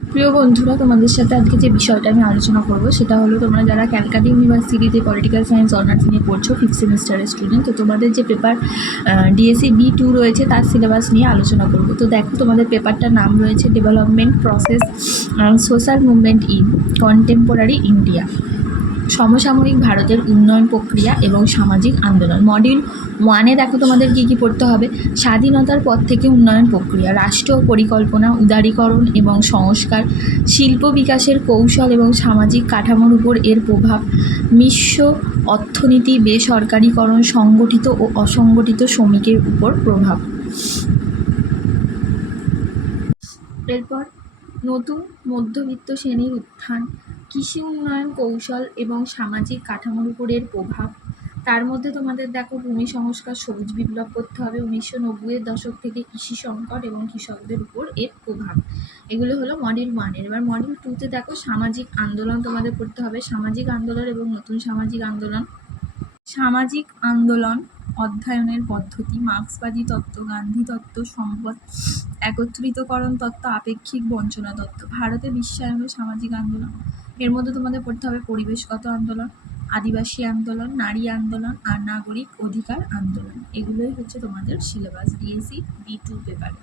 প্রিয় বন্ধুরা, তোমাদের সাথে আজকে যে বিষয়টা আমি আলোচনা করব সেটা হলো, তোমরা যারা ক্যালকাটা ইউনিভার্সিটিতে পলিটিক্যাল সায়েন্স অনার্স নিয়ে পড়ছো, 5th সেমিস্টারের স্টুডেন্ট, তো তোমাদের যে পেপার ডিএসসি B2 রয়েছে তার সিলেবাস নিয়ে আলোচনা করব। তো দেখো, তোমাদের পেপারটার নাম রয়েছে development process, social movement in contemporary India, সমসাময়িক ভারতের উন্নয়ন প্রক্রিয়া এবং সামাজিক আন্দোলন। মডিউল 1-এ দেখো তোমাদের কী কী পড়তে হবে। স্বাধীনতার পর থেকে উন্নয়ন প্রক্রিয়া, রাষ্ট্র পরিকল্পনা, উদারীকরণ এবং সংস্কার, শিল্প বিকাশের কৌশল এবং সামাজিক কাঠামোর উপর এর প্রভাব, মিশ্র অর্থনীতি, বেসরকারীকরণ, সংগঠিত ও অসংগঠিত শ্রমিকের উপর প্রভাব। এরপর নতুন মধ্যবিত্ত শ্রেণীর উত্থান, কৃষি উন্নয়ন কৌশল এবং সামাজিক কাঠামোর উপর এর প্রভাব। তার মধ্যে তোমাদের দেখো ভূমি সংস্কার, সবুজ বিপ্লব পড়তে হবে, 1990-এর দশক থেকে কৃষি সংকট এবং কৃষকদের উপর এর প্রভাব। এগুলো হলো মডিউল 1-এর। এবার মডিউল 2-তে দেখো সামাজিক আন্দোলন তোমাদের পড়তে হবে, সামাজিক আন্দোলন এবং নতুন সামাজিক আন্দোলন। সামাজিক আন্দোলন অধ্যয়নের পদ্ধতি, মার্ক্সবাদী তত্ত্ব, গান্ধী তত্ত্ব, সম্পদ একত্রিতকরণ তত্ত্ব, আপেক্ষিক বঞ্চনা তত্ত্ব, ভারতে বিশ্বায়ন সামাজিক আন্দোলন। এর মধ্যে তোমাদের পড়তে হবে পরিবেশগত আন্দোলন, আদিবাসী আন্দোলন, নারী আন্দোলন আর নাগরিক অধিকার আন্দোলন। এগুলোই হচ্ছে তোমাদের সিলেবাস ডিএসসি B2 পেপারে।